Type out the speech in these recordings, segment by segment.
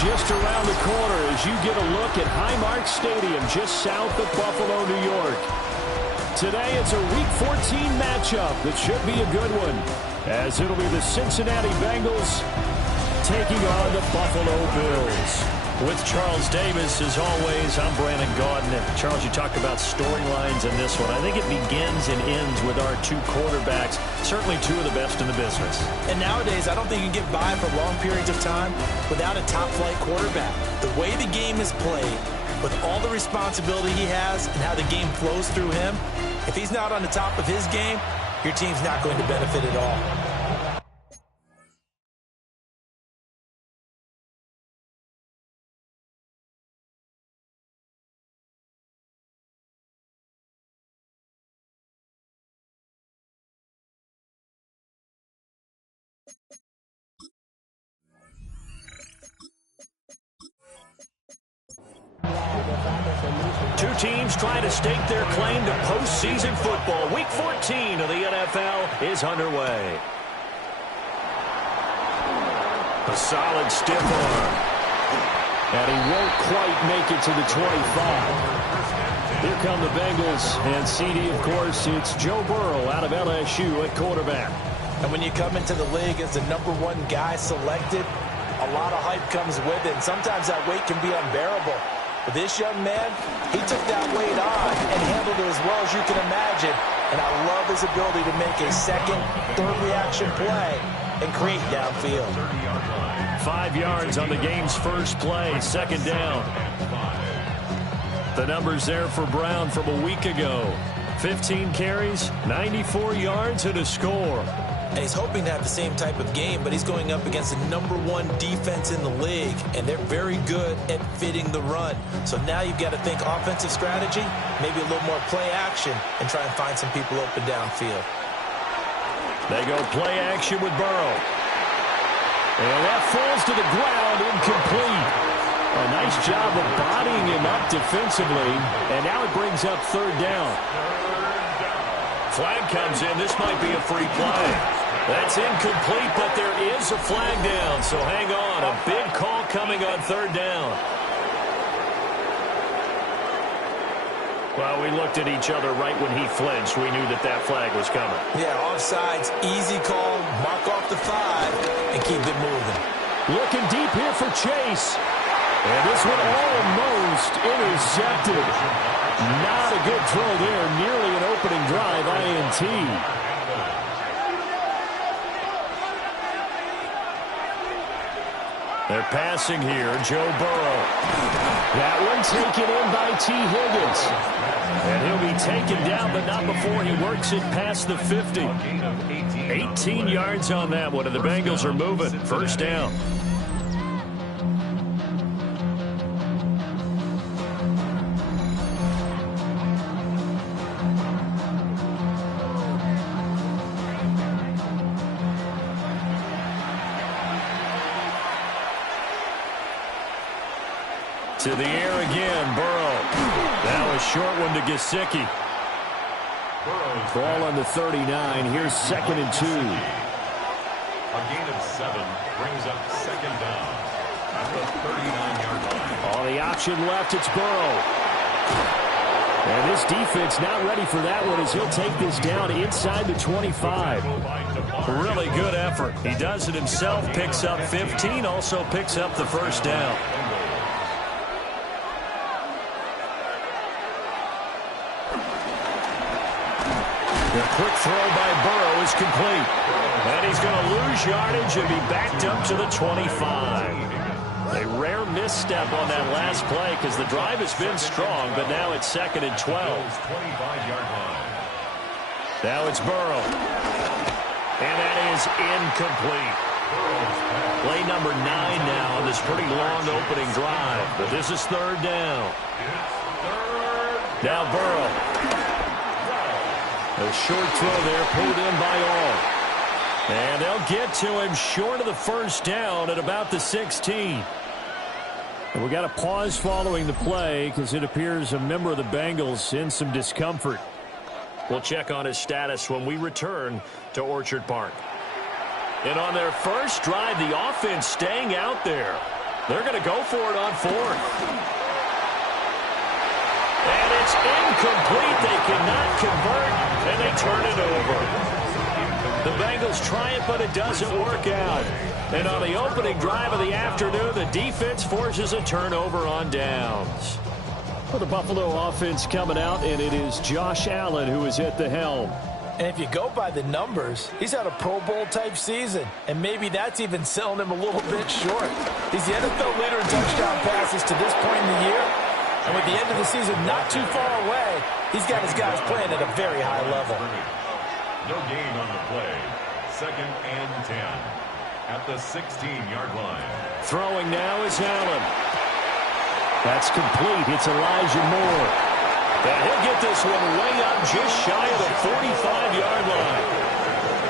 just around the corner as you get a look at Highmark Stadium just south of Buffalo, New York. Today it's a Week 14 matchup that should be a good one, as it'll be the Cincinnati Bengals taking on the Buffalo Bills. With Charles Davis, as always, I'm Brandon Gaudin. And Charles, you talked about storylines in this one. I think it begins and ends with our two quarterbacks, certainly two of the best in the business. And nowadays, I don't think you can get by for long periods of time without a top-flight quarterback. The way the game is played, with all the responsibility he has and how the game flows through him, if he's not on the top of his game, your team's not going to benefit at all. Two teams trying to stake their claim to postseason football. Week 14 of the NFL is underway. A solid stiff arm. And he won't quite make it to the 25. Here come the Bengals. And CD, of course, it's Joe Burrow out of LSU at quarterback. And when you come into the league as the #1 guy selected, a lot of hype comes with it. And sometimes that weight can be unbearable. But this young man, he took that weight on and handled it as well as you can imagine. And I love his ability to make a second, third reaction play and create downfield. 5 yards on the game's first play, second down. The numbers there for Brown from a week ago. 15 carries, 94 yards, and a score. And he's hoping to have the same type of game, but he's going up against the #1 defense in the league, and they're very good at fitting the run. So now you've got to think offensive strategy, maybe a little more play action, and try and find some people open downfield. They go play action with Burrow. And that falls to the ground, incomplete. A nice job of bodying him up defensively, and now it brings up third down. Flag comes in. This might be a free play. That's incomplete, but there is a flag down, so hang on. A big call coming on third down. Well, we looked at each other right when he flinched. We knew that that flag was coming. Yeah, offsides, easy call, mark off the 5, and keep it moving. Looking deep here for Chase. And this one almost intercepted. Not a good throw there. Nearly an opening drive, INT. They're passing here, Joe Burrow. That one taken in by T. Higgins. And he'll be taken down, but not before he works it past the 50. 18 yards on that one, and the Bengals are moving. First down. To the air again, Burrow. That was short one to Gesicki. Ball on the 39. Here's 2nd and 2. A gain of 7 brings up second down at the 39-yard line. On the option left, it's Burrow. And this defense not ready for that one as he'll take this down inside the 25. Really good effort. He does it himself, picks up 15, also picks up the first down. The quick throw by Burrow is complete. And he's going to lose yardage and be backed up to the 25. A rare misstep on that last play because the drive has been strong, but now it's 2nd and 12. 25-yard line. Now it's Burrow. And that is incomplete. Play number 9 now on this pretty long opening drive. But this is third down. Now Burrow. A short throw there pulled in by all. And they'll get to him short of the first down at about the 16. And we got a pause following the play because it appears a member of the Bengals in some discomfort. We'll check on his status when we return to Orchard Park. And on their first drive, the offense staying out there. They're going to go for it on fourth. And it's incomplete. They cannot convert, and they turn it over. The Bengals try it, but it doesn't work out. And on the opening drive of the afternoon, the defense forces a turnover on downs. For the Buffalo offense coming out, and it is Josh Allen who is at the helm. And if you go by the numbers, he's had a Pro Bowl-type season, and maybe that's even selling him a little bit short. He's the NFL leader in touchdown passes to this point in the year, and with the end of the season not too far away, he's got his guys playing at a very high level. No gain on the play. 2nd and 10 at the 16-yard line. Throwing now is Allen. That's complete. It's Elijah Moore. And he'll get this one way up just shy of the 45-yard line.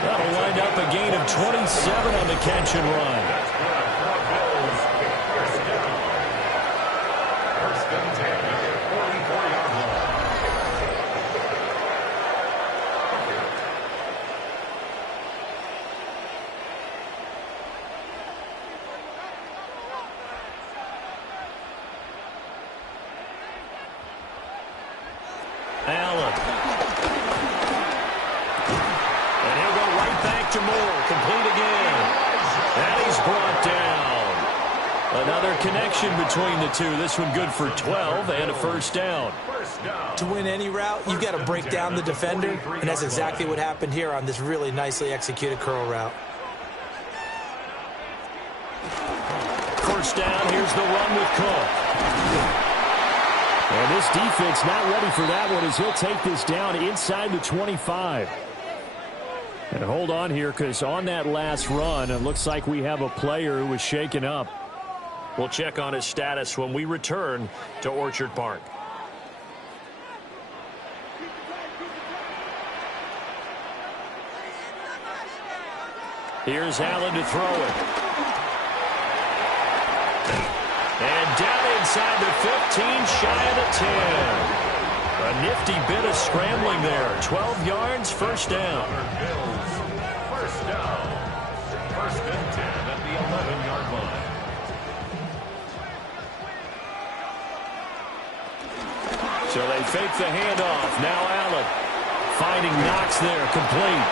That'll wind up a gain of 27 on the catch and run. First and 10 at the 44-yard line. Allen. And he'll go right back to Moore. Complete again. And he's brought down. Another connection between the two. This one good for 12 and a first down. To win any route, you've got to break down the defender, and that's exactly what happened here on this really nicely executed curl route. First down, here's the run with Cook. And this defense not ready for that one as he'll take this down inside the 25. And hold on here, because on that last run, it looks like we have a player who was shaken up. We'll check on his status when we return to Orchard Park. Here's Allen to throw it. And down inside the 15, shy of the 10. A nifty bit of scrambling there. 12 yards, first down. First down. First and 10 at the 11-yard line. So they fake the handoff. Now Allen finding Knox there, complete.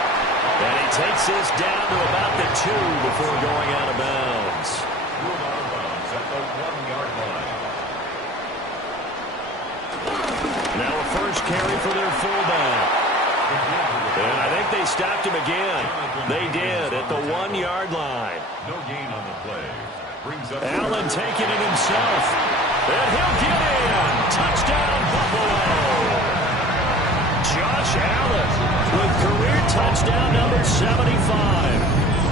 And he takes this down to about the 2 before going out of bounds. Out of bounds at the 1-yard line. Now a first carry for their fullback. And I think they stopped him again. They did at the 1-yard line. No gain on the play. Brings up Allen taking it himself. And he'll get in. Touchdown, Buffalo. Josh Allen with career touchdown number 75.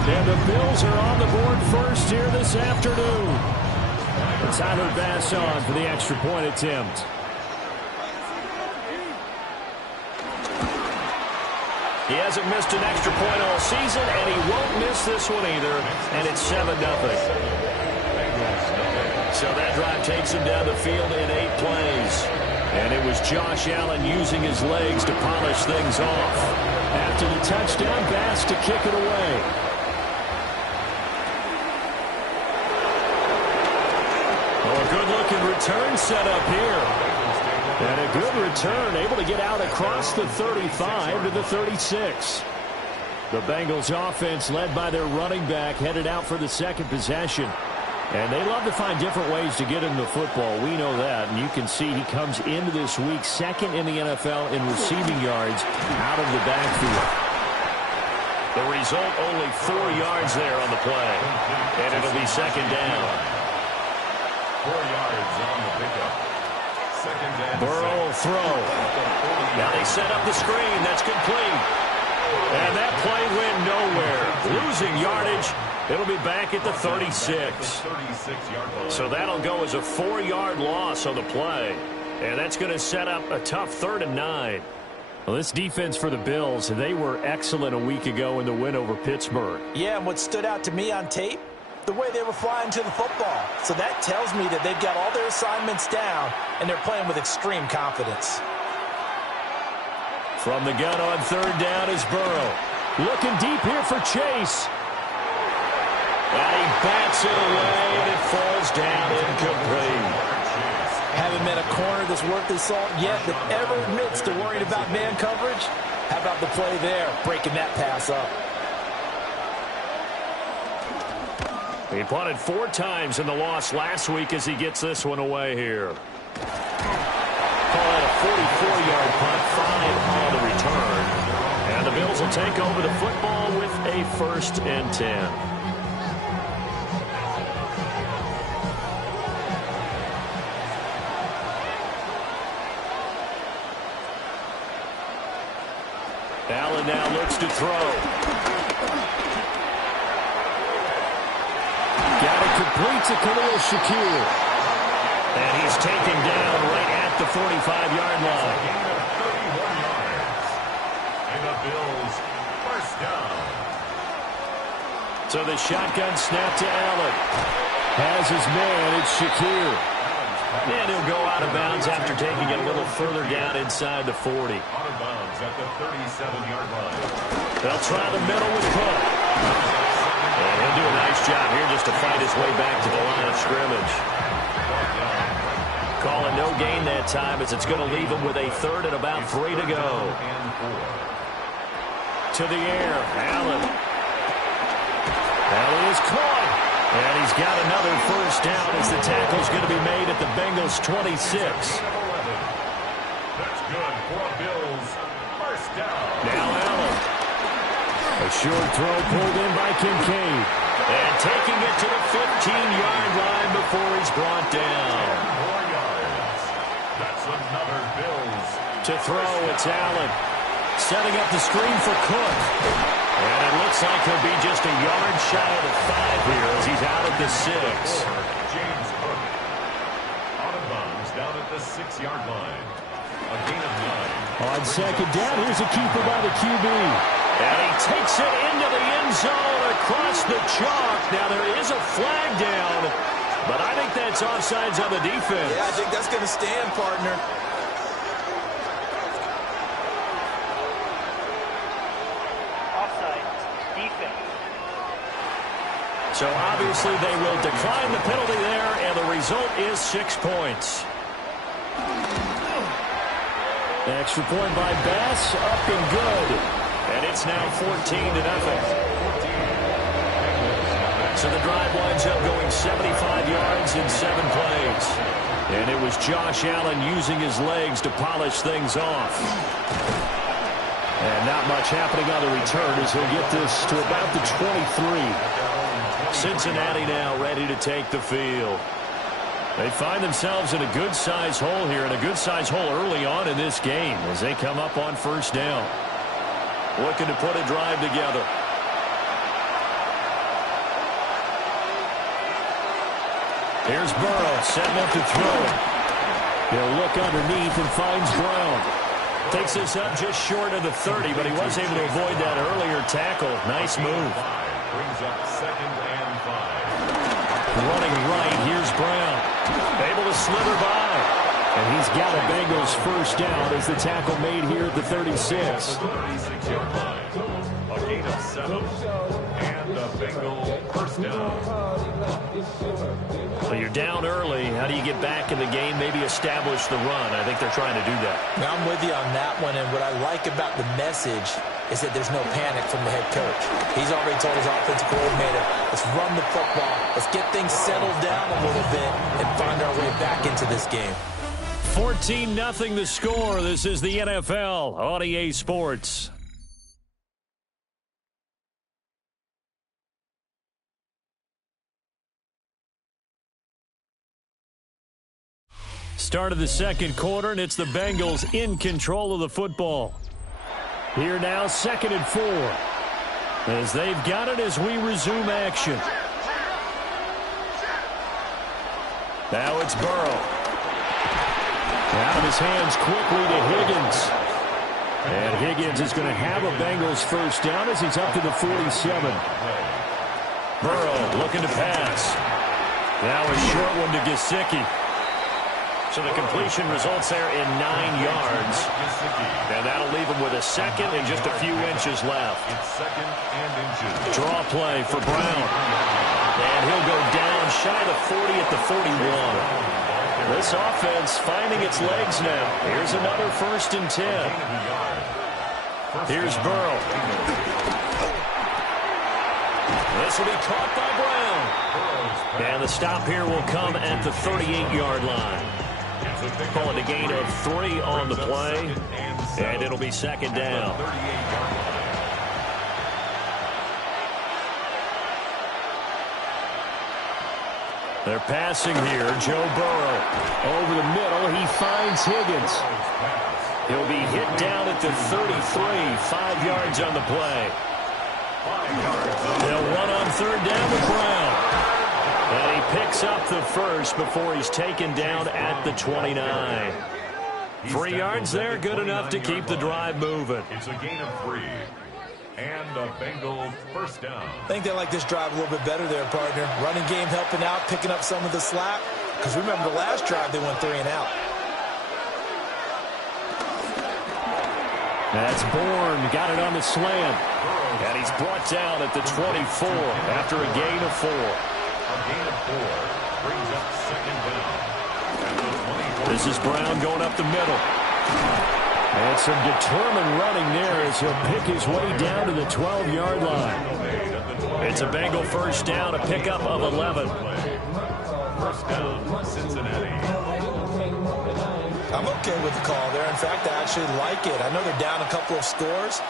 And the Bills are on the board first here this afternoon. And Tyler Bass on for the extra point attempt. He hasn't missed an extra point all season, and he won't miss this one either. And it's 7-0. So that drive takes him down the field in 8 plays. And it was Josh Allen using his legs to polish things off. After the touchdown, Bass to kick it away. Oh, a good-looking return set up here. And a good return, able to get out across the 35 to the 36. The Bengals offense, led by their running back, headed out for the second possession. And they love to find different ways to get him the football. We know that. And you can see he comes into this week second in the NFL in receiving yards out of the backfield. The result, only 4 yards there on the play. And it'll be second down. 4 yards on the pickup. Burrow will throw. Now they set up the screen. That's complete. And that play went nowhere. Losing yardage. It'll be back at the 36. So that'll go as a 4-yard loss on the play. And that's going to set up a tough 3rd and 9. Well, this defense for the Bills, they were excellent a week ago in the win over Pittsburgh. Yeah, and what stood out to me on tape, the way they were flying to the football. So that tells me that they've got all their assignments down, and they're playing with extreme confidence. From the gun on 3rd down is Burrow. Looking deep here for Chase. And he bats it away, and it falls down incomplete. Haven't met a corner that's worth his salt yet that ever admits to worrying about man coverage. How about the play there, breaking that pass up? He punted 4 times in the loss last week as he gets this one away here. Call it a 44-yard punt, 5 on the return. And the Bills will take over the football with a 1st and 10. Allen now looks to throw. Got it complete to Khalil Shakir. And he's taken down right at the 45-yard line. And the Bills first down. So the shotgun snap to Allen. Has his man, it's Shakir. And he'll go out of bounds after taking it a little further down inside the 40. Out of bounds at the 37-yard line. They'll try the middle with Cook. And he'll do a nice job here just to fight his way back to the line of scrimmage. Calling no gain that time as it's going to leave him with a 3rd and about 3 to go. To the air, Allen. Allen is caught. And he's got another 1st down as the tackle's going to be made at the Bengals 26. That's good for a Bills first down. Now Allen. A short throw pulled in by Kincaid. And taking it to the 15-yard line before he's brought down. 4 yards. That's another Bills. To throw, it's Allen. Setting up the screen for Cook. And it looks like he'll be just a yard shy of the 5 here as he's out at the 6. James Cook. Out of bounds down at the 6-yard line. A gain of 9. On 2nd down, here's a keeper by the QB. And he takes it into the end zone across the chalk. Now there is a flag down, but I think that's offsides on the defense. Yeah, I think that's going to stand, partner. So obviously they will decline the penalty there, and the result is 6 points. Extra point by Bass, up and good. And it's now 14-0. So the drive winds up going 75 yards in 7 plays. And it was Josh Allen using his legs to polish things off. And not much happening on the return as he'll get this to about the 23. Cincinnati now ready to take the field. They find themselves in a good-sized hole here, and a good-sized hole early on in this game as they come up on 1st down. Looking to put a drive together. Here's Burrow setting up to throw it. He'll look underneath and finds Brown. Takes this up just short of the 30, but he was able to avoid that earlier tackle. Nice move. Brings up 2nd and 5. Running right, here's Brown. Able to slither by. And he's got a Bengals 1st down as the tackle made here at the 36. 36-yard line. A gain of 7. And a Bengal 1st down. Well, you're down early. How do you get back in the game? Maybe establish the run. I think they're trying to do that. Now, I'm with you on that one, and what I like about the message is that there's no panic from the head coach. He's already told his offensive coordinator, let's run the football, let's get things settled down a little bit and find our way back into this game. 14-0 the score. This is the NFL on EA Sports. Start of the 2nd quarter, and it's the Bengals in control of the football. Here now, 2nd and 4. As they've got it as we resume action. Now it's Burrow. Out of his hands quickly to Higgins. And Higgins is going to have a Bengals 1st down as he's up to the 47. Burrow looking to pass. Now a short one to Gesicki. So the completion results there in 9 yards. And that'll leave him with a second and just a few inches left. Draw play for Brown. And he'll go down shy of the 40 at the 41. This offense finding its legs now. Here's another 1st and 10. Here's Burrow. This will be caught by Brown. And the stop here will come at the 38-yard line. Call it a gain of 3 on the play, and it'll be 2nd down. They're passing here. Joe Burrow over the middle. He finds Higgins. He'll be hit down at the 33, 5 yards on the play. They'll run on 3rd down with Brown. And he picks up the first before he's taken down at the 29. 3 yards there, good enough to keep the drive moving. It's a gain of 3. And a Bengals 1st down. I think they like this drive a little bit better there, partner. Running game helping out, picking up some of the slack. Because remember the last drive, they went 3 and out. That's Bourne. Got it on the slant. And he's brought down at the 24 after a gain of 4. A gain of 4 brings up 2nd down. This is Brown going up the middle. And some determined running there as he'll pick his way down to the 12-yard line. It's a Bengal 1st down, a pickup of 11. 1st down, Cincinnati. I'm okay with the call there. In fact, I actually like it. I know they're down a couple of scores,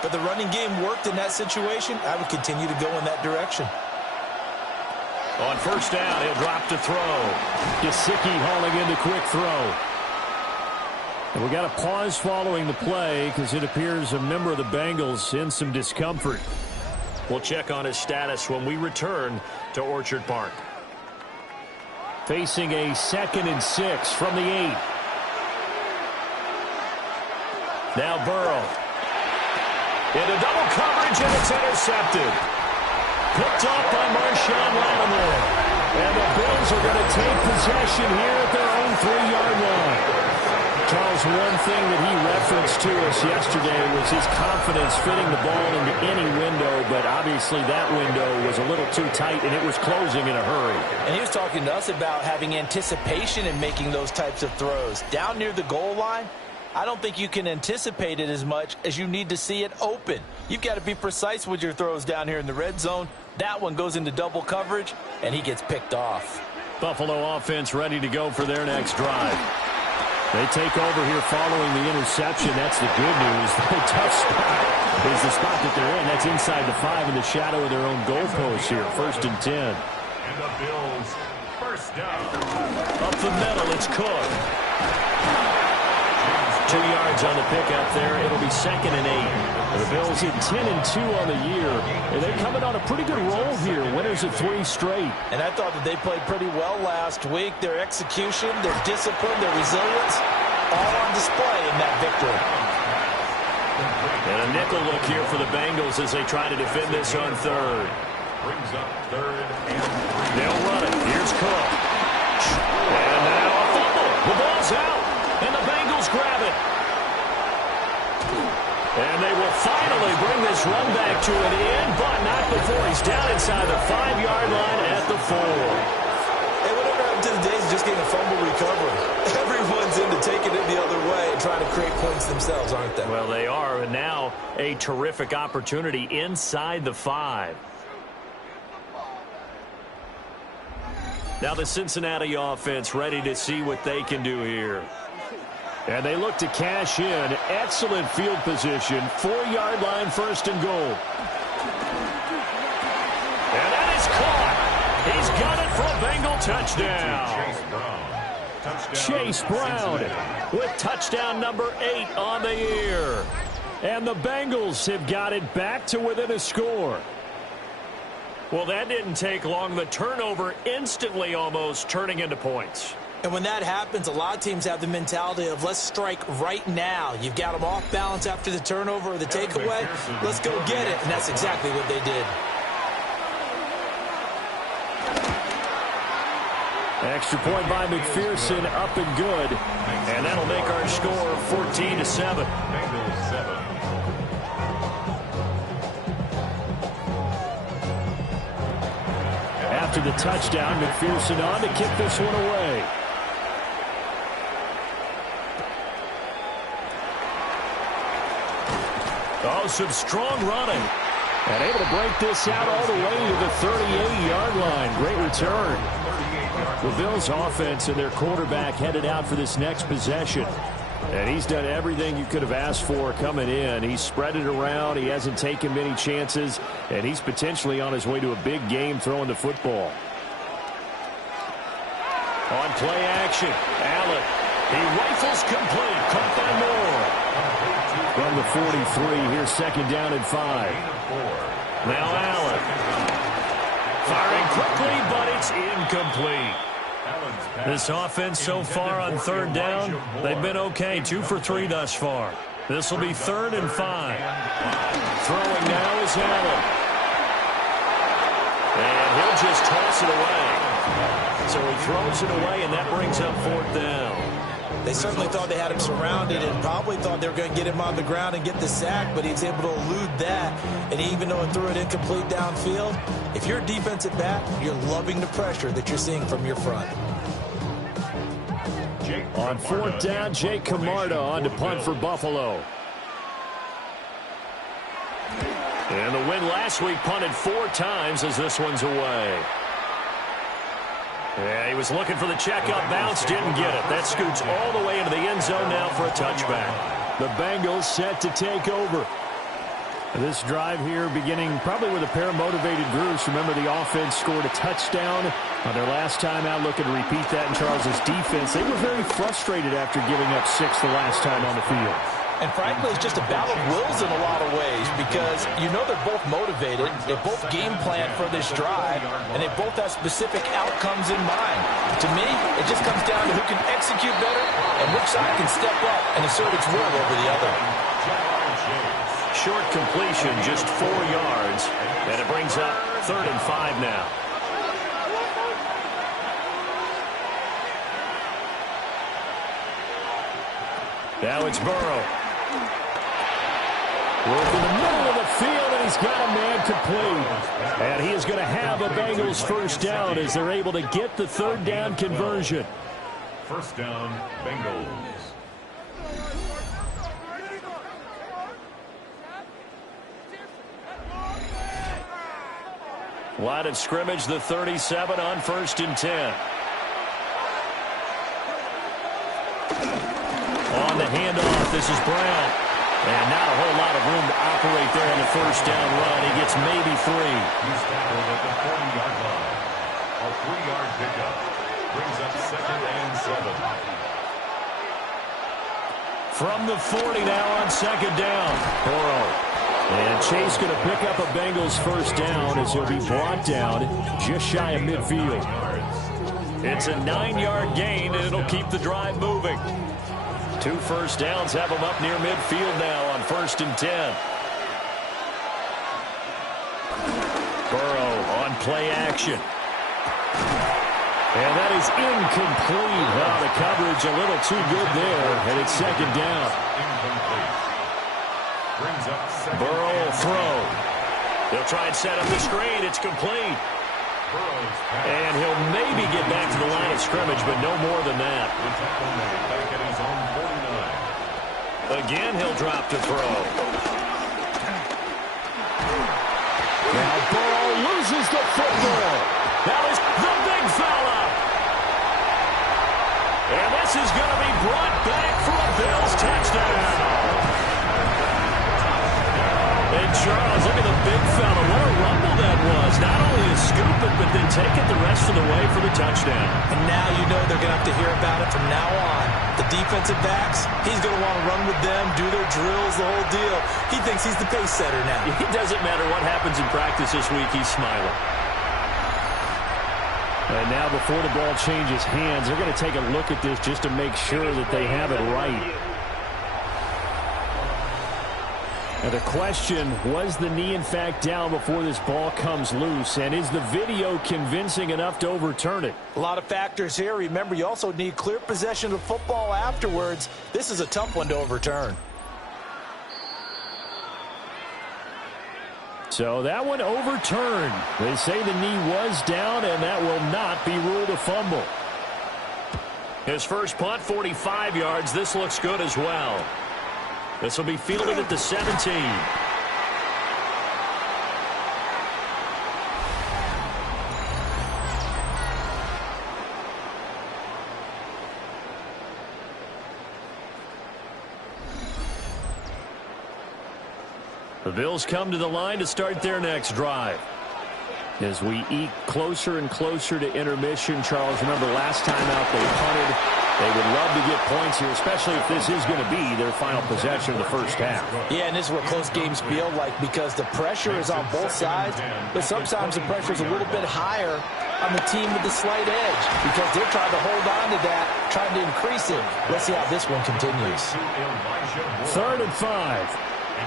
but the running game worked in that situation. I would continue to go in that direction. On 1st down, he'll drop to throw. Gesicki hauling in the quick throw. And we got a pause following the play because it appears a member of the Bengals in some discomfort. We'll check on his status when we return to Orchard Park. Facing a 2nd and 6 from the 8. Now Burrow. Into double coverage, and it's intercepted. Picked off by Marshawn Lattimore. And the Bills are going to take possession here at their own 3-yard line. Charles, one thing that he referenced to us yesterday was his confidence fitting the ball into any window, but obviously that window was a little too tight, and it was closing in a hurry. And he was talking to us about having anticipation in making those types of throws. Down near the goal line, I don't think you can anticipate it as much as you need to see it open. You've got to be precise with your throws down here in the red zone. That one goes into double coverage, and he gets picked off. Buffalo offense ready to go for their next drive. They take over here following the interception. That's the good news. The tough spot is the spot that they're in. That's inside the 5 in the shadow of their own goalpost here. 1st and 10. And the Bills 1st down. Up the middle, it's Cook. 2 yards on the pickup there. It'll be 2nd and 8. The Bills hit 10 and 2 on the year, and they're coming on a pretty good roll here. Winners of 3 straight. And I thought that they played pretty well last week. Their execution, their discipline, their resilience, all on display in that victory. And a nickel look here for the Bengals as they try to defend this on 3rd. Brings up 3rd and 3. They'll run it. Here's Cook. And now a fumble. The ball's out. And the Bengals grab it. And they will finally bring this run back to an end, but not before he's down inside the 5-yard line at the 4. Hey, whatever happened to the days of just getting a fumble recovery? Everyone's into taking it the other way and trying to create points themselves, aren't they? Well, they are, and now a terrific opportunity inside the 5. Now the Cincinnati offense ready to see what they can do here. And they look to cash in. Excellent field position. 4-yard line, 1st and goal. And that is caught. He's got it for a Bengal touchdown. Chase Brown with touchdown number 8 on the year. And the Bengals have got it back to within a score. Well, that didn't take long. The turnover instantly almost turning into points. And when that happens, a lot of teams have the mentality of let's strike right now. You've got them off balance after the turnover or the takeaway. Let's go get it. And that's exactly what they did. Extra point by McPherson, up and good. And that'll make our score 14-7. Bengals 7. After the touchdown, McPherson on to kick this one away. Oh, some strong running. And able to break this out all the way to the 38-yard line. Great return. The Bills' offense and their quarterback headed out for this next possession. And he's done everything you could have asked for coming in. He's spread it around. He hasn't taken many chances. And he's potentially on his way to a big game throwing the football. On play action, Allen. He rifles complete. Caught by Moore. From the 43, here's second down and 5. Now Allen. Firing quickly, but it's incomplete. This offense so far on third down, they've been okay. 2 for 3 thus far. This will be 3rd and 5. Throwing now is Allen. And he'll just toss it away. So he throws it away, and that brings up 4th down. They certainly thought they had him surrounded and probably thought they were going to get him on the ground and get the sack, but he's able to elude that. And even though it threw it incomplete downfield, if you're a defensive back, you're loving the pressure that you're seeing from your front. On 4th down, Jake Camarda on to punt for Buffalo. And the win last week punted 4 times as this one's away. Yeah, he was looking for the check-up bounce, didn't get it. That scoots all the way into the end zone now for a touchback. The Bengals set to take over. This drive here beginning probably with a pair of motivated groups. Remember, the offense scored a touchdown on their last time out. Looking to repeat that in Charles's defense. They were very frustrated after giving up 6 the last time on the field. And frankly, it's just a battle of wills in a lot of ways because you know they're both motivated, they both game plan for this drive, and they both have specific outcomes in mind. To me, it just comes down to who can execute better and which side can step up and assert its will over the other. Short completion, just 4 yards, and it brings up 3rd and 5 now. Now it's Burrow. Work in the middle of the field, and he's got a man complete. And he is going to have a Bengals first down as they're able to get the 3rd down conversion. First down, Bengals. Line of scrimmage, the 37 on 1st and 10. On the handoff, this is Brown. And not a whole lot of room to operate there on the first down run. He gets maybe 3. He's tackled at the 40-yard line. A 3-yard pickup brings up 2nd and 7. From the 40 now on 2nd down. Burrow. And Chase going to pick up a Bengals first down as he'll be brought down just shy of midfield. It's a 9-yard gain, and it'll keep the drive moving. 2 first downs have them up near midfield now on 1st and 10. Burrow on play action. And that is incomplete. Well, the coverage a little too good there, and it's 2nd down. Burrow will throw. They'll try and set up the screen. It's complete. And he'll maybe get back to the line of scrimmage, but no more than that. Again, he'll drop to throw. Now Burrow loses the football. That is the big fella. And this is going to be brought back for a Bills touchdown. And Charles, look at the big fella. What a rumble that was. Not only to scoop it, but then take it the rest of the way for the touchdown. And now you know they're going to have to hear about it from now on. The defensive backs, he's going to want to run with them, do their drills, the whole deal. He thinks he's the pace setter now. It doesn't matter what happens in practice this week, he's smiling. And now before the ball changes hands, they're going to take a look at this just to make sure that they have it right. And the question, was the knee in fact down before this ball comes loose? And is the video convincing enough to overturn it? A lot of factors here. Remember, you also need clear possession of the football afterwards. This is a tough one to overturn. So that one overturned. They say the knee was down, and that will not be ruled a fumble. His first punt, 45 yards. This looks good as well. This will be fielded at the 17. The Bills come to the line to start their next drive. As we eke closer and closer to intermission, Charles, remember last time out they punted. They would love to get points here, especially if this is going to be their final possession of the first half. Yeah, and this is what close games feel like because the pressure is on both sides, but sometimes the pressure is a little bit higher on the team with the slight edge because they're trying to hold on to that, trying to increase it. Let's see how this one continues. 3rd and 5.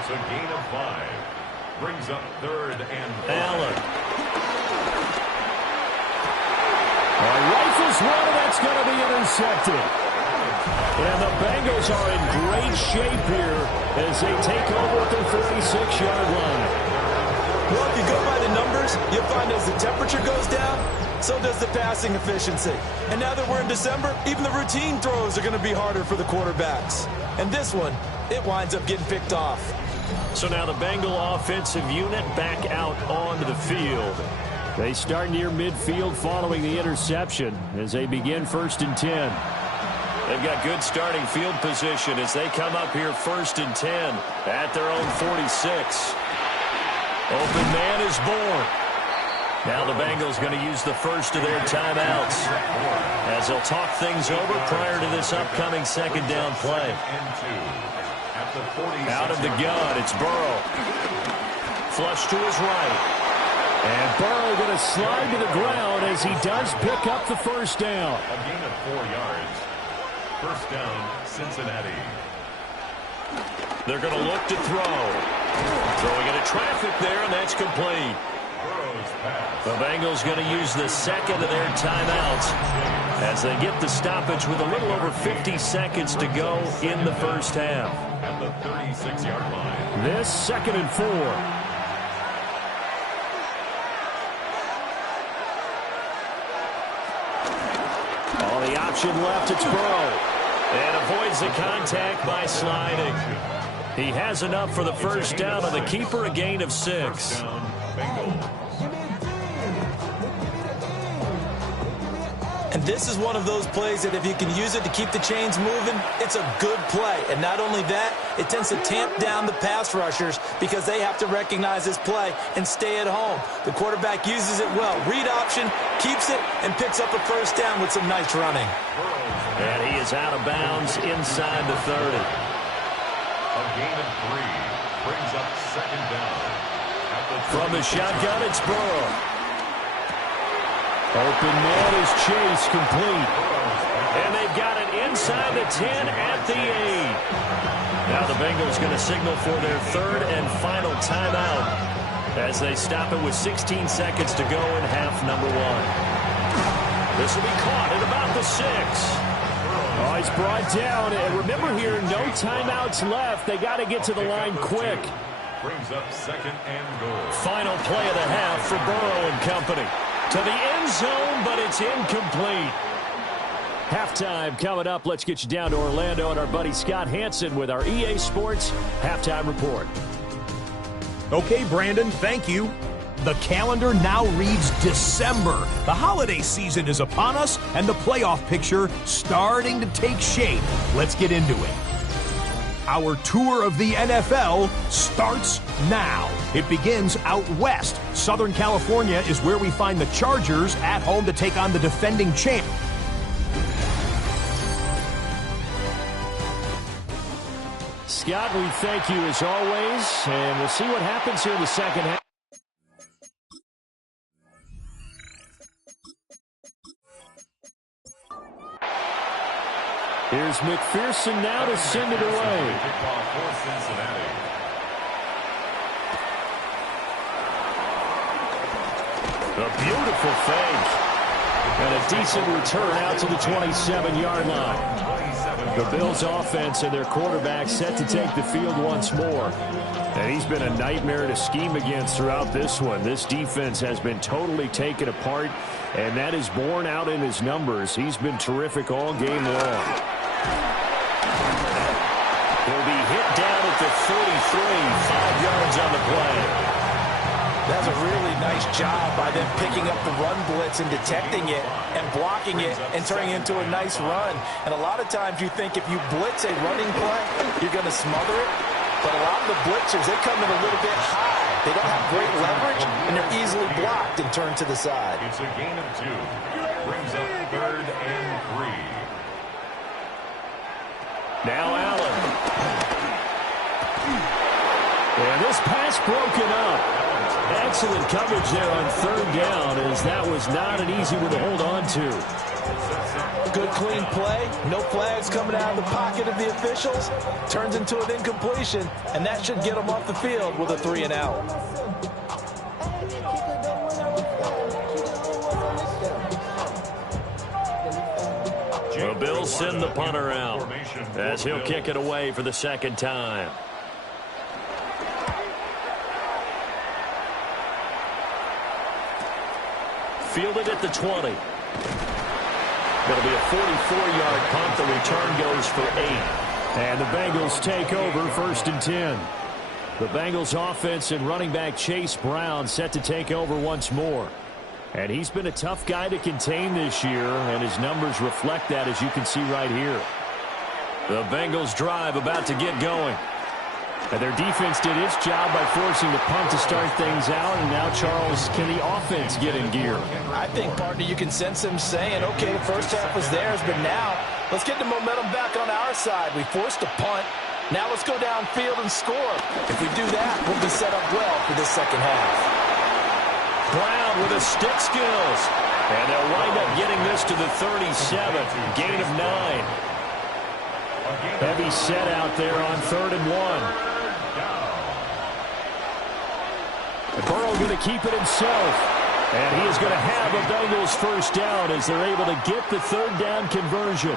It's a gain of 5. Brings up 3rd and 5. Allen. Rifles one, and that's going to be intercepted. And the Bengals are in great shape here as they take over at their 46-yard line. Well, if you go by the numbers, you'll find as the temperature goes down, so does the passing efficiency. And now that we're in December, even the routine throws are going to be harder for the quarterbacks. And this one, it winds up getting picked off. So now the Bengal offensive unit back out onto the field. They start near midfield following the interception as they begin 1st and 10. They've got good starting field position as they come up here 1st and 10 at their own 46. Open man is born. Now the Bengals going to use the first of their timeouts as they'll talk things over prior to this upcoming 2nd down play. Out of the gun, it's Burrow. Flush to his right. And Burrow going to slide to the ground as he does pick up the 1st down. A gain of 4 yards. 1st down, Cincinnati. They're going to look to throw. Throwing into traffic there, and that's complete. The Bengals going to use the 2nd of their timeouts as they get the stoppage with a little over 50 seconds to go in the 1st half. At the 36-yard line. This 2nd and 4. The option left, it's Burrow. And avoids the contact by sliding. He has enough for the 1st down on the keeper, a gain of 6. And this is one of those plays that if you can use it to keep the chains moving, it's a good play. And not only that, it tends to tamp down the pass rushers because they have to recognize this play and stay at home. The quarterback uses it well. Read option, keeps it, and picks up a 1st down with some nice running. And he is out of bounds inside the 30. A gain of 3 brings up 2nd down. From the shotgun, it's Burrow. Open man is Chase, complete. And they've got it inside the 10 at the 8. Now the Bengals going to signal for their 3rd and final timeout as they stop it with 16 seconds to go in half number 1. This will be caught at about the 6. Oh, he's brought down. And remember here, no timeouts left. They got to get to the line quick. Brings up 2nd and goal. Final play of the half for Burrow and company. To the end zone, but it's incomplete. Halftime coming up. Let's get you down to Orlando and our buddy Scott Hansen with our EA Sports Halftime Report. Okay, Brandon, thank you. The calendar now reads December. The holiday season is upon us, and the playoff picture starting to take shape. Let's get into it. Our tour of the NFL starts now. It begins out west. Southern California is where we find the Chargers at home to take on the defending champ. Scott, we thank you as always, and we'll see what happens here in the 2nd half. Here's McPherson now to send it away. A beautiful fake. And a decent return out to the 27-yard line. The Bills' offense and their quarterback set to take the field once more. And he's been a nightmare to scheme against throughout this one. This defense has been totally taken apart, and that is borne out in his numbers. He's been terrific all game long. He'll be hit down at the 33, 5 yards on the play. That's a really nice job by them picking up the run blitz and detecting it and blocking it and turning it into a nice run. And a lot of times you think if you blitz a running play, you're going to smother it. But a lot of the blitzers, they come in a little bit high. They don't have great leverage, and they're easily blocked and turned to the side. It's a gain of 2. Brings up 3rd and 3. Now Allen. And this pass broken up. Excellent coverage there on 3rd down, as that was not an easy one to hold on to. Good clean play. No flags coming out of the pocket of the officials. Turns into an incompletion, and that should get them off the field with a 3 and out. The Bills send the punter out as he'll kick it away for the 2nd time. Fielded at the 20. That'll be a 44-yard punt. The return goes for 8. And the Bengals take over 1st and 10. The Bengals offense and running back Chase Brown set to take over once more. And he's been a tough guy to contain this year, and his numbers reflect that, as you can see right here. The Bengals drive about to get going. And their defense did its job by forcing the punt to start things out. And now, Charles, can the offense get in gear? I think, partner, you can sense him saying, okay, the first half was theirs, but now let's get the momentum back on our side. We forced a punt. Now let's go downfield and score. If we do that, we'll be set up well for this second half. Brown with his stick skills. And they'll wind up getting this to the 37. Gain of 9. Heavy set out there on 3rd and 1. Burrow going to keep it himself. And he is going to have a Bengals first down as they're able to get the 3rd down conversion.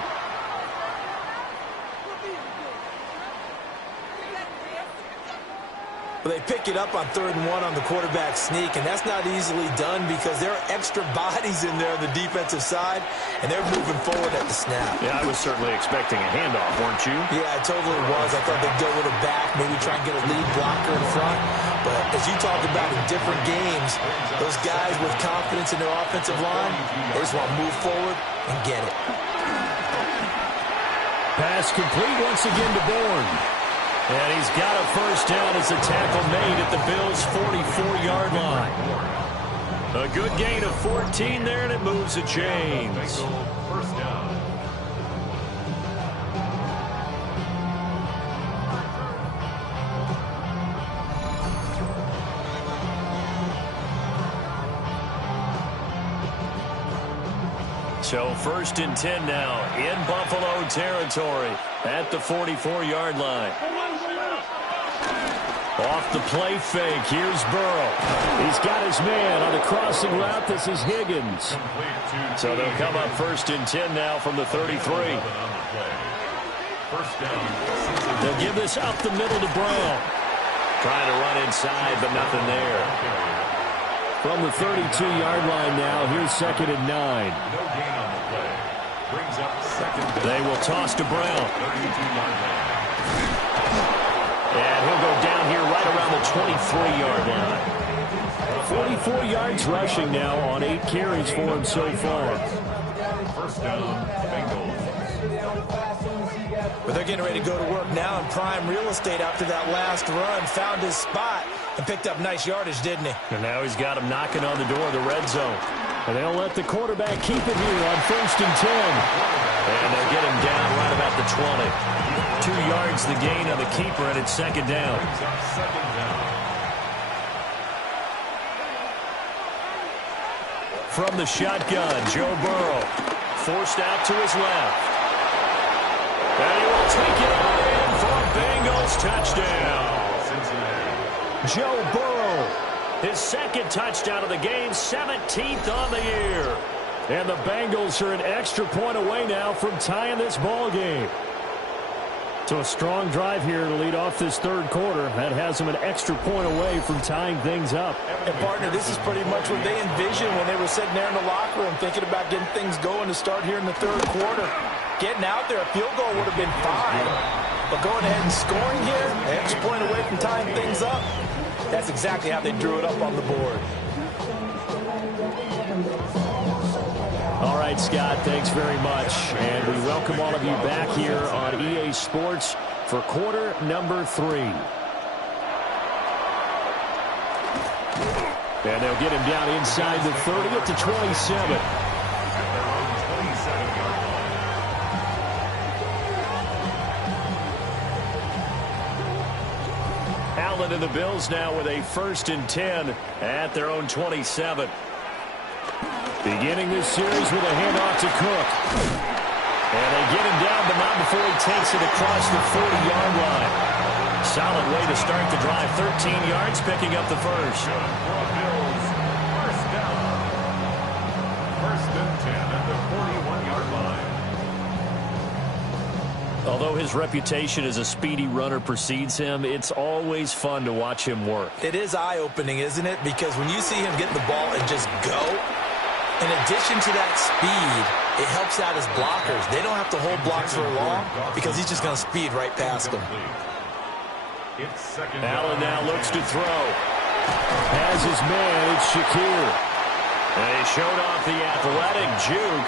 Well, they pick it up on 3rd and 1 on the quarterback sneak, and that's not easily done because there are extra bodies in there on the defensive side, and they're moving forward at the snap. Yeah, I was certainly expecting a handoff, weren't you? Yeah, I totally was. I thought they'd go with a back, maybe try and get a lead blocker in front. But as you talk about in different games, those guys with confidence in their offensive line, they just want to move forward and get it. Pass complete once again to Bourne. And he's got a first down as the tackle made at the Bills' 44-yard line. A good gain of 14 there, and it moves the chains. First down. So 1st and 10 now in Buffalo territory at the 44-yard line. Off the play fake, here's Burrow. He's got his man on the crossing route. This is Higgins. So they'll come up 1st and 10 now from the 33. They'll give this up the middle to Brown. Trying to run inside, but nothing there. From the 32-yard line now, here's 2nd and 9. No gain on the play. Brings up 2nd. They will toss to Brown. 32-yard line. And he'll go down here right around the 23-yard line. 44 yards rushing now on 8 carries for him so far. First down, Bengals. But they're getting ready to go to work now in prime real estate after that last run. Found his spot and picked up nice yardage, didn't he? And now he's got him knocking on the door of the red zone. And they'll let the quarterback keep it here on 1st and 10. And they'll get him down right about the 20. 2 yards the gain on the keeper, and it's 2nd down. From the shotgun, Joe Burrow. Forced out to his left. And he will take it all in for a Bengals touchdown. Joe Burrow His second touchdown of the game, 17th on the year. And the Bengals are an extra point away now from tying this ball game. So a strong drive here to lead off this third quarter. That has them an extra point away from tying things up. And, partner, this is pretty much what they envisioned when they were sitting there in the locker room thinking about getting things going to start here in the third quarter. Getting out there, a field goal would have been fine. But going ahead and scoring here, an extra point away from tying things up, that's exactly how they drew it up on the board. All right, Scott, thanks very much. And we welcome all of you back here on EA Sports for quarter number 3. And they'll get him down inside the 30 at the 27. Allen and the Bills now with a 1st and 10 at their own 27. Beginning this series with a handoff to Cook. And they get him down, but not before he takes it across the 40-yard line. Solid way to start the drive. 13 yards, picking up the first. Bills, first down. 1st and 10 at the 41-yard line. Although his reputation as a speedy runner precedes him, it's always fun to watch him work. It is eye-opening, isn't it? Because when you see him get the ball and just go, in addition to that speed, it helps out his blockers. They don't have to hold blocks for long because he's just going to speed right past them. Allen now looks to throw. Has his man, it's Shakir. And he showed off the athletic juke.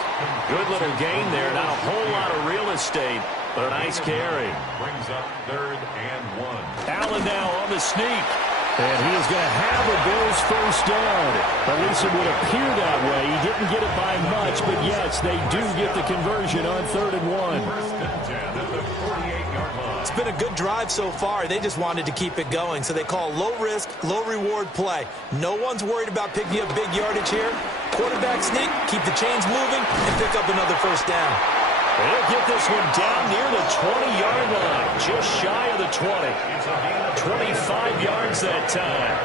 Good little gain there. Not a whole lot of real estate, but a nice carry. Brings up 3rd and 1. Allen now on the sneak. And he is going to have the Bills' first down. At least it would appear that way. He didn't get it by much, but yes, they do get the conversion on 3rd and 1. 1st and 10 at the 48-yard line. It's been a good drive so far. They just wanted to keep it going, so they call low-risk, low-reward play. No one's worried about picking up big yardage here. Quarterback sneak, keep the chains moving, and pick up another first down. He'll get this one down near the 20-yard line, just shy of the 20. 25 yards that time.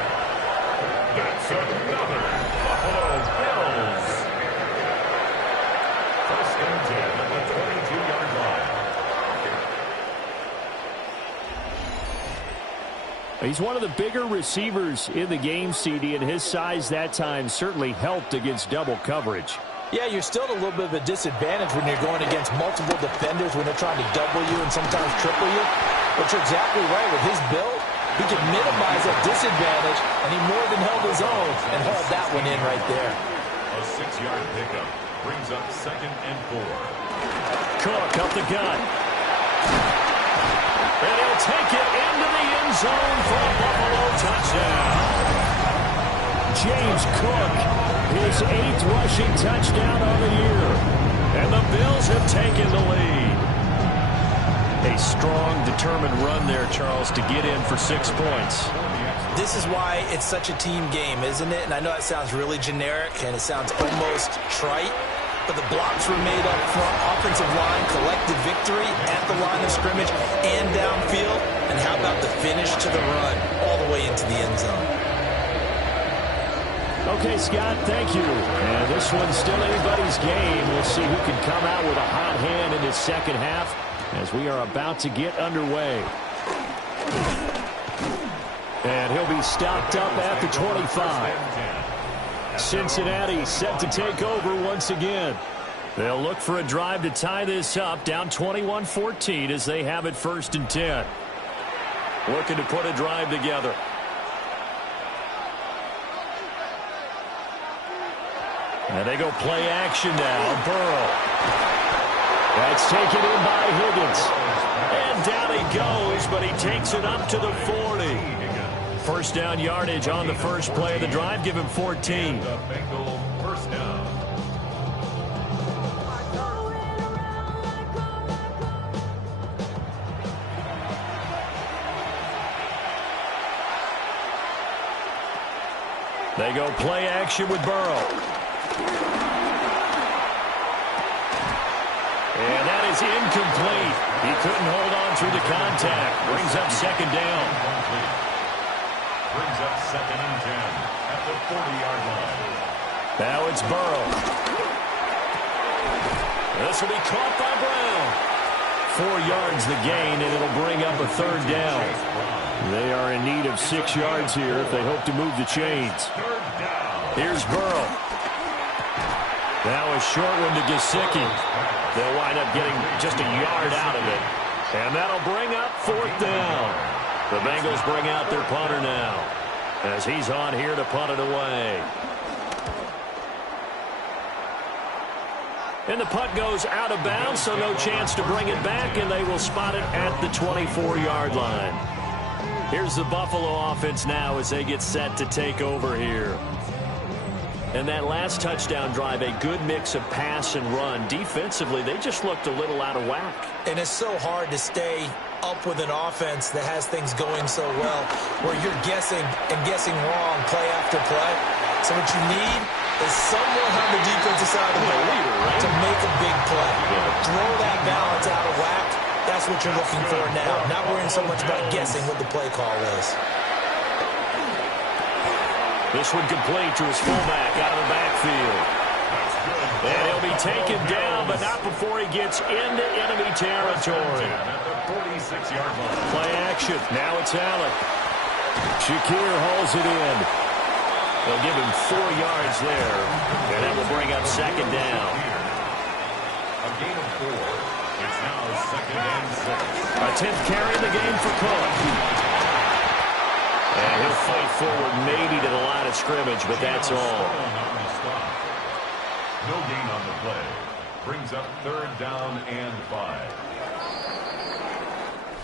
That's another Buffalo Bills. 1st and 10 at the 22-yard line. He's one of the bigger receivers in the game, CD, and his size that time certainly helped against double coverage. Yeah, you're still at a little bit of a disadvantage when you're going against multiple defenders when they're trying to double you and sometimes triple you. But you're exactly right. With his build, he can minimize that disadvantage, and he more than held his own and hauled that one in right there. A 6-yard pickup brings up 2nd and 4. Cook up the gut. And he'll take it into the end zone for a Buffalo touchdown. James Cook, his 8th rushing touchdown of the year. And the Bills have taken the lead. A strong, determined run there, Charles, to get in for 6 points. This is why it's such a team game, isn't it? And I know it sounds really generic and it sounds almost trite, but the blocks were made up front, offensive line, collective victory at the line of scrimmage and downfield. And how about the finish to the run all the way into the end zone? Okay, Scott, thank you. And this one's still anybody's game. We'll see who can come out with a hot hand in this second half as we are about to get underway. And he'll be stopped up at the 25. Cincinnati set to take over once again. They'll look for a drive to tie this up, down 21-14 as they have it 1st and 10. Looking to put a drive together. And they go play action now. Burrow. That's taken in by Higgins. And down he goes, but he takes it up to the 40. First down yardage on the first play of the drive. Give him 14. The Bengals first down. They go play action with Burrow. And that is incomplete. He couldn't hold on through the contact. Brings up 2nd down. Brings up 2nd and 10. the 40-yard line. Now it's Burrow. This will be caught by Brown. 4 yards the gain, and it'll bring up a third down. They are in need of 6 yards here if they hope to move the chains. Here's Burrow. Now a short one to Gesicki. They'll wind up getting just a yard out of it. And that'll bring up 4th down. The Bengals bring out their punter now, as he's on here to punt it away. And the punt goes out of bounds, so no chance to bring it back, and they will spot it at the 24-yard line. Here's the Buffalo offense now as they get set to take over here. And that last touchdown drive, a good mix of pass and run. Defensively, they just looked a little out of whack. And it's so hard to stay up with an offense that has things going so well, where you're guessing and guessing wrong play after play. So what you need is someone on the defensive side of the ball to make a big play. Throw that balance out of whack. That's what you're looking for now. Not worrying so much about guessing what the play call is. This one complete to his fullback out of the backfield. And he'll be taken down, but not before he gets into enemy territory. Play action. Now it's Allen. Shakir hauls it in. They'll give him 4 yards there, and that will bring up 2nd down. A gain of 4. It's now 2nd and 6. A 10th carry in the game for Cook. And he'll fight forward maybe to the line of scrimmage, but that's all. No gain on the play. Brings up 3rd down and 5.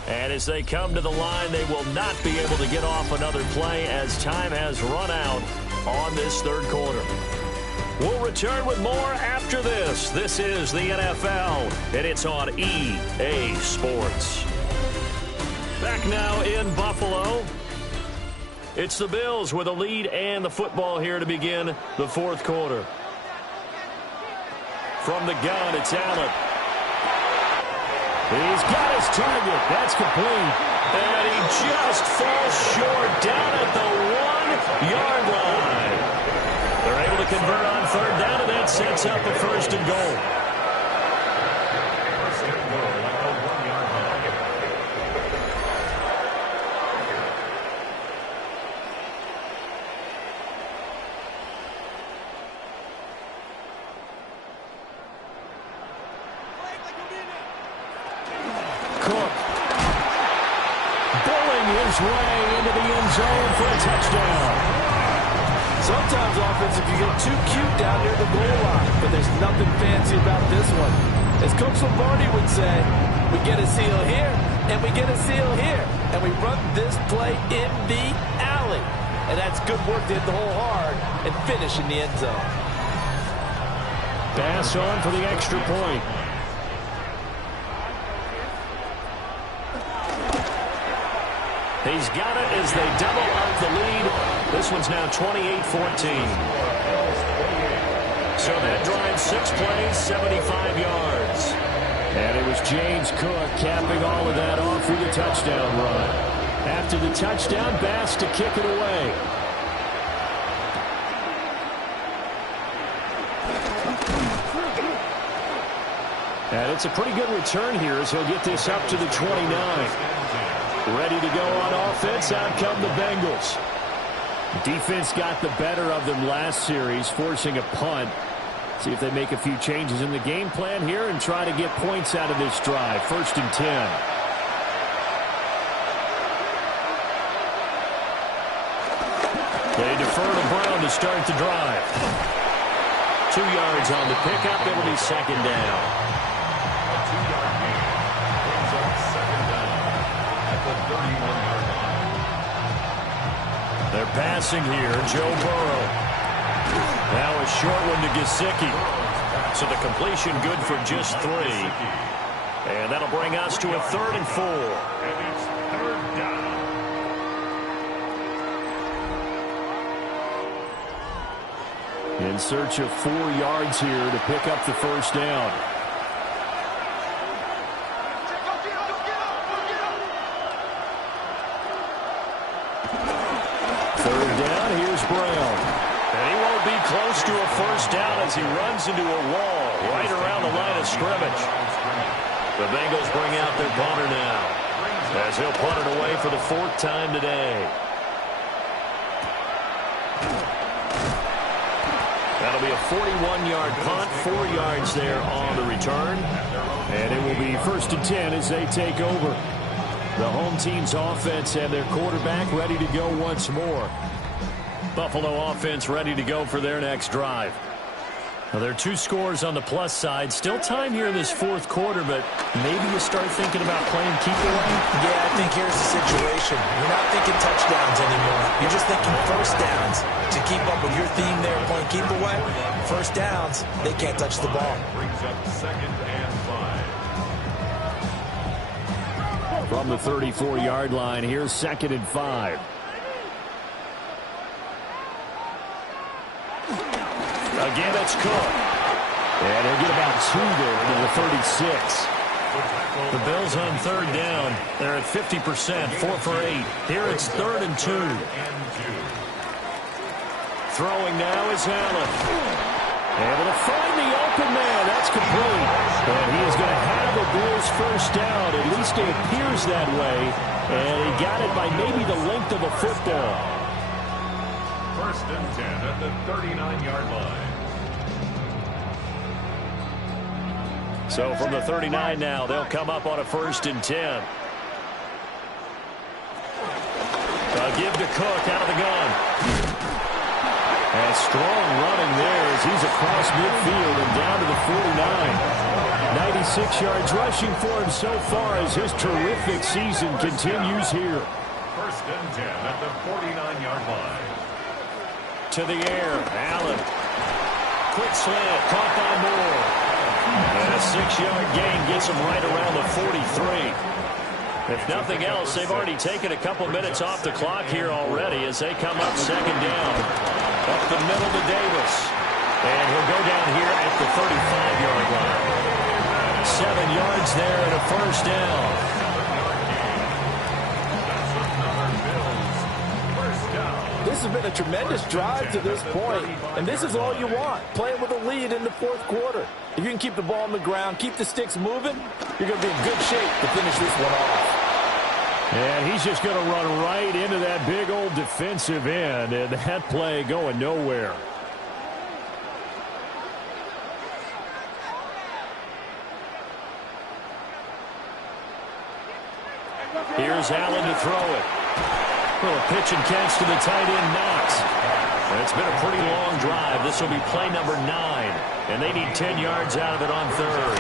And as they come to the line, they will not be able to get off another play as time has run out on this 3rd quarter. We'll return with more after this. This is the NFL, and it's on EA Sports. Back now in Buffalo. It's the Bills with a lead and the football here to begin the 4th quarter. From the gun, it's Allen. He's got his target. That's complete. And he just falls short down at the 1-yard line. They're able to convert on 3rd down, and that sets up a 1st and goal. Way into the end zone for a touchdown. Sometimes offense, if you get too cute down near the goal line, but there's nothing fancy about this one. As Coach Lombardi would say, we get a seal here, and we get a seal here, and we run this play in the alley. And that's good work to hit the hole hard and finish in the end zone. Pass on for the extra point. He's got it as they double up the lead. This one's now 28-14. So that drive, 6 plays, 75 yards. And it was James Cook capping all of that off with a touchdown run. After the touchdown, Bass to kick it away. And it's a pretty good return here as he'll get this up to the 29. Ready to go on offense. Out come the Bengals. Defense got the better of them last series, forcing a punt. See if they make a few changes in the game plan here and try to get points out of this drive. 1st and 10. They defer to Brown to start the drive. 2 yards on the pickup. It'll be 2nd down. They're passing here. Joe Burrow. Now a short one to Gesicki. So the completion good for just 3. And that'll bring us to a 3rd and 4. And it's 3rd down. In search of 4 yards here to pick up the 1st down. Third down, here's Brown. And he won't be close to a first down as he runs into a wall right around the line of scrimmage. The Bengals bring out their punter now, as he'll punt it away for the 4th time today. That'll be a 41-yard punt, 4 yards there on the return. And it will be 1st and 10 as they take over. The home team's offense and their quarterback ready to go once more. Buffalo offense ready to go for their next drive. Now, there are 2 scores on the plus side. Still time here in this 4th quarter, but maybe you start thinking about playing keep away. Yeah, I think here's the situation. You're not thinking touchdowns anymore. You're just thinking first downs. To keep up with your theme there, playing keep away, first downs, they can't touch the ball. Brings up 2nd and 5. From the 34-yard line, here's 2nd and 5. Again, it's Cook. And he'll get about 2 there to the 36. The Bills on 3rd down. They're at 50%, 4 for 8. Here it's 3rd and 2. Throwing now is Allen. Able to find the open man. That's complete. And he is going to have a Bills first down. At least it appears that way. And he got it by maybe the length of a football. 1st and 10 at the 39-yard line. So from the 39 now, they'll come up on a 1st and 10. Give to Cook out of the gun. And strong running there as he's across midfield and down to the 49. 96 yards rushing for him so far as his terrific season continues here. 1st and 10 at the 49-yard line. To the air, Allen. Quick slant, caught by Moore. And a 6-yard gain gets him right around the 43. If nothing else, they've already taken a couple minutes off the clock here already as they come up 2nd down. Up the middle to Davis. And he'll go down here at the 35-yard line. 7 yards there and a first down. This has been a tremendous drive to this point, and this is all you want, playing with a lead in the 4th quarter. If you can keep the ball on the ground, keep the sticks moving, you're going to be in good shape to finish this one off. And he's just going to run right into that big old defensive end, and that play going nowhere. Here's Allen to throw it. Little pitch and catch to the tight end, Knox. It's been a pretty long drive. This will be play number 9, and they need 10 yards out of it on 3rd.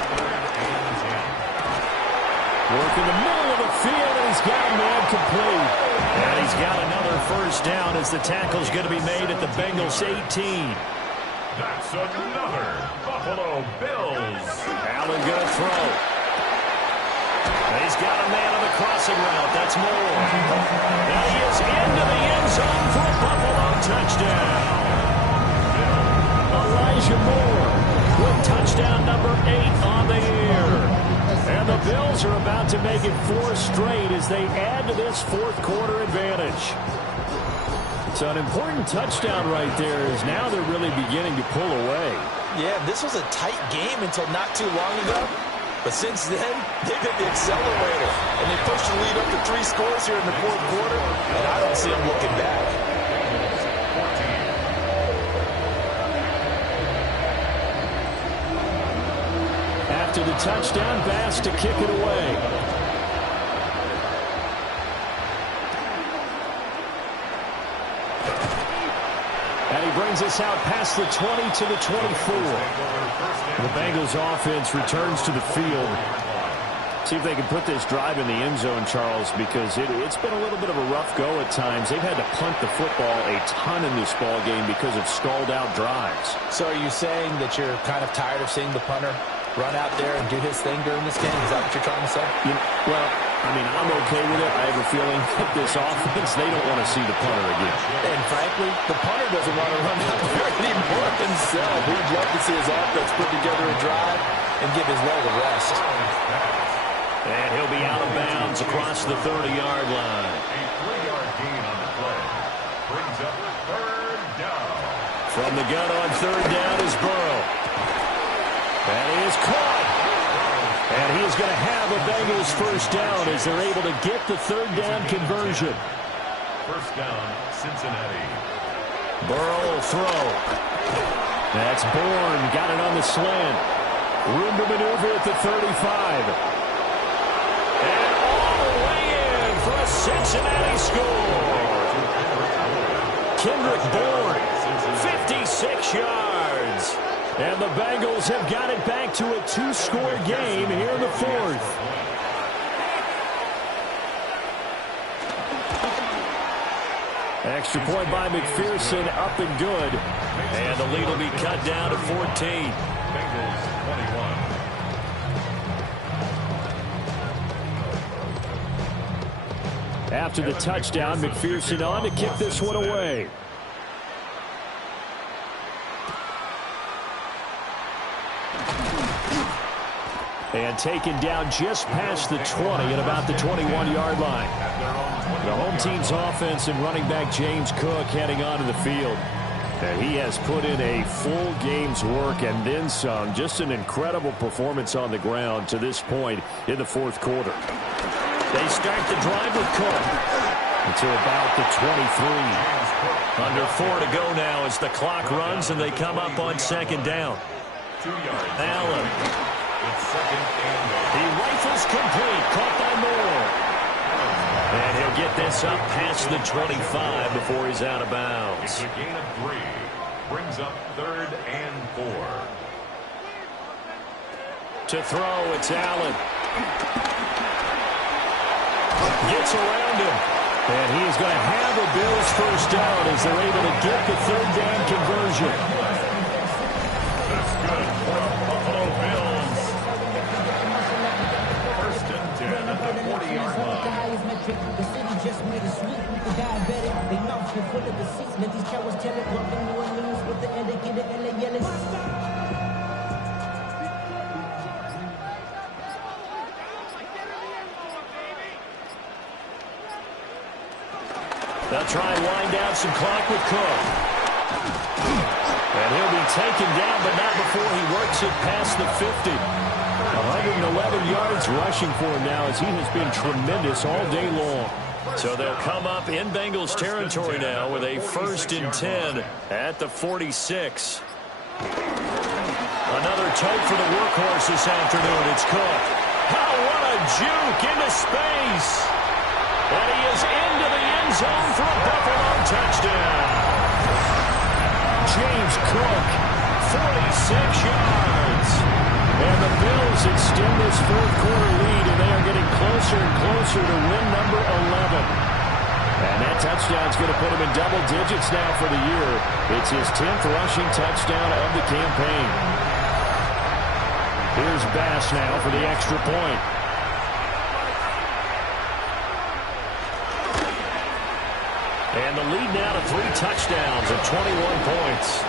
Work in the middle of the field, and he's got a man complete. And he's got another first down as the tackle's going to be made at the Bengals 18. That's another Buffalo Bills. Allen going to throw. He's got a man on the crossing route. That's Moore. Now he is into the end zone for a Buffalo touchdown. Elijah Moore with touchdown number 8 on the year. And the Bills are about to make it 4 straight as they add to this 4th quarter advantage. So an important touchdown right there as now they're really beginning to pull away. Yeah, this was a tight game until not too long ago. But since then, they've hit the accelerator. And they pushed the lead up to 3 scores here in the 4th quarter. And I don't see them looking back. After the touchdown, Bass to kick it away. And he brings us out past the 20 to the 24. The Bengals offense returns to the field. See if they can put this drive in the end zone, Charles, because it's been a little bit of a rough go at times. They've had to punt the football a ton in this ball game because of stalled-out drives. So are you saying that you're kind of tired of seeing the punter run out there and do his thing during this game? Is that what you're trying to say? Well, I mean, I'm okay with it. I have a feeling that this offense, they don't want to see the punter again. And frankly, the punter doesn't want to run out there anymore himself. He'd love to see his offense put together a drive and give his leg a rest. And he'll be out of bounds across the 30-yard line. A 3-yard gain on the play brings up third down. From the gun on third down is Burrow. And he is caught. And he is going to have a Bengals first down as they're able to get the third down conversion. First down, Cincinnati. Burrow will throw. That's Bourne. Got it on the slant. Room to maneuver at the 35. And all the way in for a Cincinnati score. Kendrick Bourne, 56 yards. And the Bengals have got it back to a two-score game here in the fourth. Extra point by McPherson, up and good. And the lead will be cut down to 14. Bengals 21. After the touchdown, McPherson on to kick this one away. And taken down just past the 20 at about the 21-yard line. The home team's offense and running back James Cook heading onto the field. And he has put in a full game's work and then some. Just an incredible performance on the ground to this point in the fourth quarter. They start the drive with Cook until about the 23. Under 4 to go now as the clock runs and they come up on second down. 2 yards. Allen. It's second and He rifles complete. Caught by Moore. And he'll get this up past the 25 before he's out of bounds. it's a gain of 3. Brings up third and 4. To throw, it's Allen. Gets around him. And he is going to have a Bills first down as they're able to get the third down conversion. That's good for the Buffalo Bills. First and 10 at the 40-yard line. The city just made a sweep with the diabetic. They mouths were full of receipts. Let these cowards tell it. Walking New Orleans with the indicator and the yellow. They'll try and wind down some clock with Cook. And he'll be taken down, but not before he works it past the 50. 111 yards rushing for him now as he has been tremendous all day long. So they'll come up in Bengals territory now with a first and 10 at the 46. Another tote for the workhorse this afternoon. It's Cook. Oh, what a juke into space. And he is into the end zone for a Buffalo touchdown. James Cook, 46 yards. And the Bills extend this fourth quarter lead, and they are getting closer and closer to win number 11. And that touchdown's going to put him in double digits now for the year. It's his 10th rushing touchdown of the campaign. Here's Bass now for the extra point. And the lead now to 3 touchdowns at 21 points.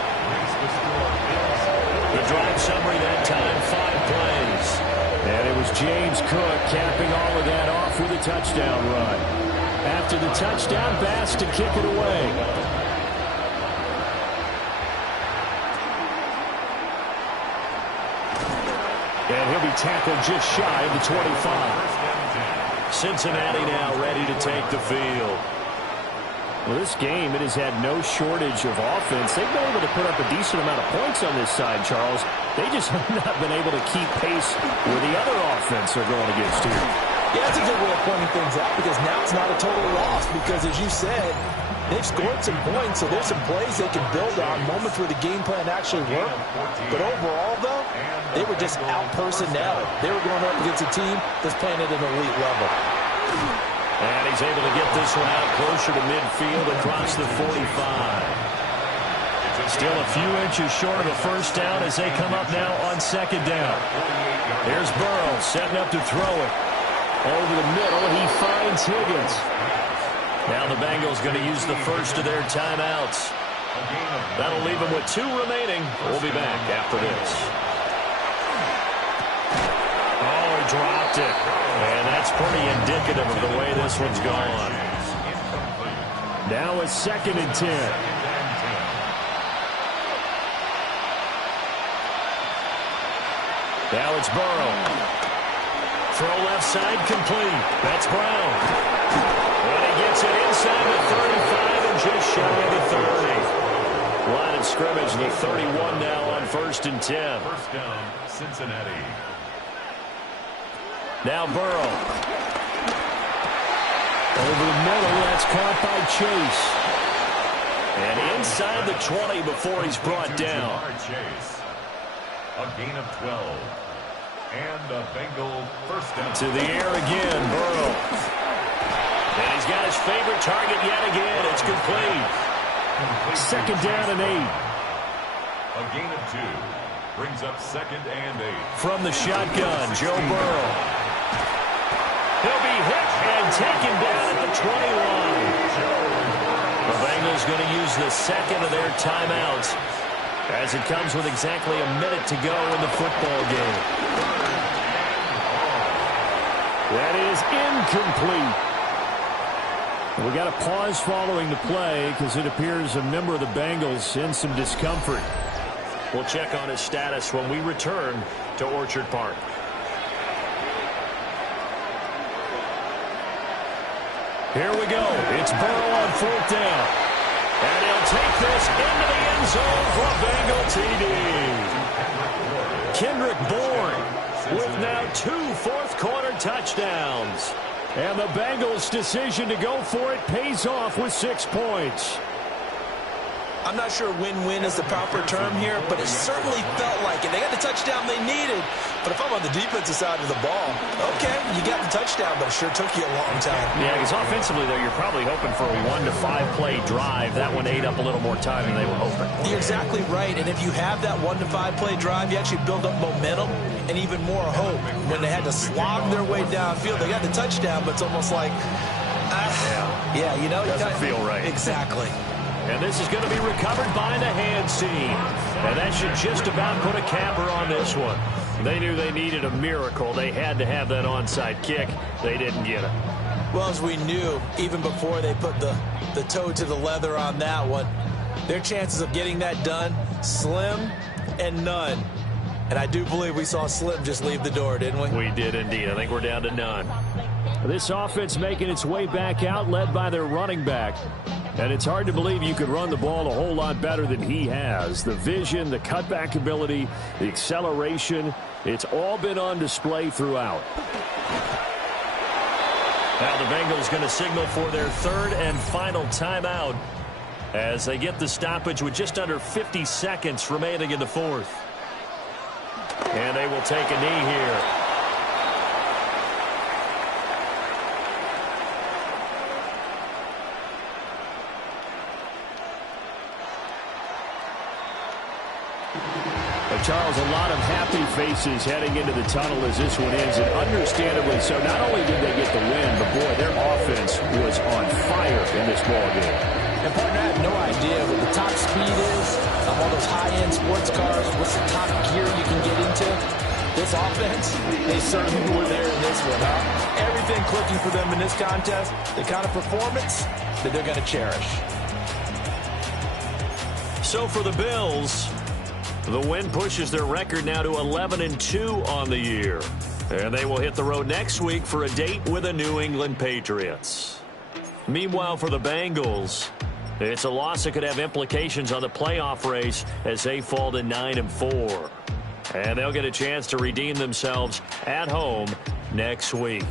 The drive summary that time, 5 plays. And it was James Cook capping all of that off with a touchdown run. After the touchdown, Bass to kick it away. And he'll be tackled just shy of the 25. Cincinnati now ready to take the field. Well, this game, it has had no shortage of offense. They've been able to put up a decent amount of points on this side, Charles. They just have not been able to keep pace where the other offense are going against here. Yeah, that's a good way of pointing things out because now it's not a total loss because, as you said, they've scored some points, so there's some plays they can build on, moments where the game plan actually worked. But overall, though, they were just out-personnel. They were going up against a team that's playing at an elite level. And he's able to get this one out closer to midfield across the 45. Still a few inches short of the first down as they come up now on second down. Here's Burrow setting up to throw it. Over the middle, he finds Higgins. Now the Bengals going to use the first of their timeouts. That'll leave them with 2 remaining. We'll be back after this. Oh, he dropped it. And that's pretty indicative of the way this one's gone. Now it's 2nd and 10. Now it's Burrow. Throw left side complete. That's Brown. And he gets it inside the 35 and just shy of the 30. Line of scrimmage, the 31 now on 1st and 10. First down, Cincinnati. Now Burrow. Over the middle, that's caught by Chase. And inside the 20 before he's brought down. Chase. A gain of 12. And a Bengal first down. To the air again, Burrow. And he's got his favorite target yet again. It's complete. 2nd down and 8. A gain of 2. Brings up 2nd and 8. From the shotgun, Joe Burrow. He'll be hit and taken down at the 20 line. The Bengals going to use the second of their timeouts as it comes with exactly a minute to go in the football game. That is incomplete. We got a pause following the play because it appears a member of the Bengals in some discomfort. We'll check on his status when we return to Orchard Park. Here we go. It's Burrow on 4th down. And he'll take this into the end zone for a Bengal TD. Kendrick Bourne with now 2 fourth-quarter touchdowns. And the Bengals' decision to go for it pays off with 6 points. I'm not sure win-win is the proper term here, but it certainly felt like it. They got the touchdown they needed. But if I'm on the defensive side of the ball, okay, you got the touchdown, but it sure took you a long time. Yeah, because offensively, though, you're probably hoping for a 1 to 5 play drive. That one ate up a little more time than they were hoping. You're exactly right. And if you have that 1 to 5 play drive, you actually build up momentum and even more hope. When they had to slog their way downfield, they got the touchdown, but it's almost like, yeah, you know, doesn't feel right. Exactly. And this is going to be recovered by the hands team. And that should just about put a capper on this one. They knew they needed a miracle. They had to have that onside kick. They didn't get it. Well, as we knew, even before they put the toe to the leather on that one, their chances of getting that done, slim and none. And I do believe we saw Slim just leave the door, didn't we? We did indeed. I think we're down to none. This offense making its way back out, led by their running back. And it's hard to believe you could run the ball a whole lot better than he has. The vision, the cutback ability, the acceleration, it's all been on display throughout. Now the Bengals going to signal for their 3rd and final timeout as they get the stoppage with just under 50 seconds remaining in the 4th. And they will take a knee here. Charles, a lot of happy faces heading into the tunnel as this one ends, and understandably so. Not only did they get the win, but boy, their offense was on fire in this ball game. And partner, I have no idea what the top speed is of all those high-end sports cars. What's the top gear you can get into? This offense, they certainly were there in this one, huh? Everything clicking for them in this contest, the kind of performance that they're going to cherish. So for the Bills, the win pushes their record now to 11-2 on the year. And they will hit the road next week for a date with the New England Patriots. Meanwhile, for the Bengals, it's a loss that could have implications on the playoff race as they fall to 9-4. And they'll get a chance to redeem themselves at home next week.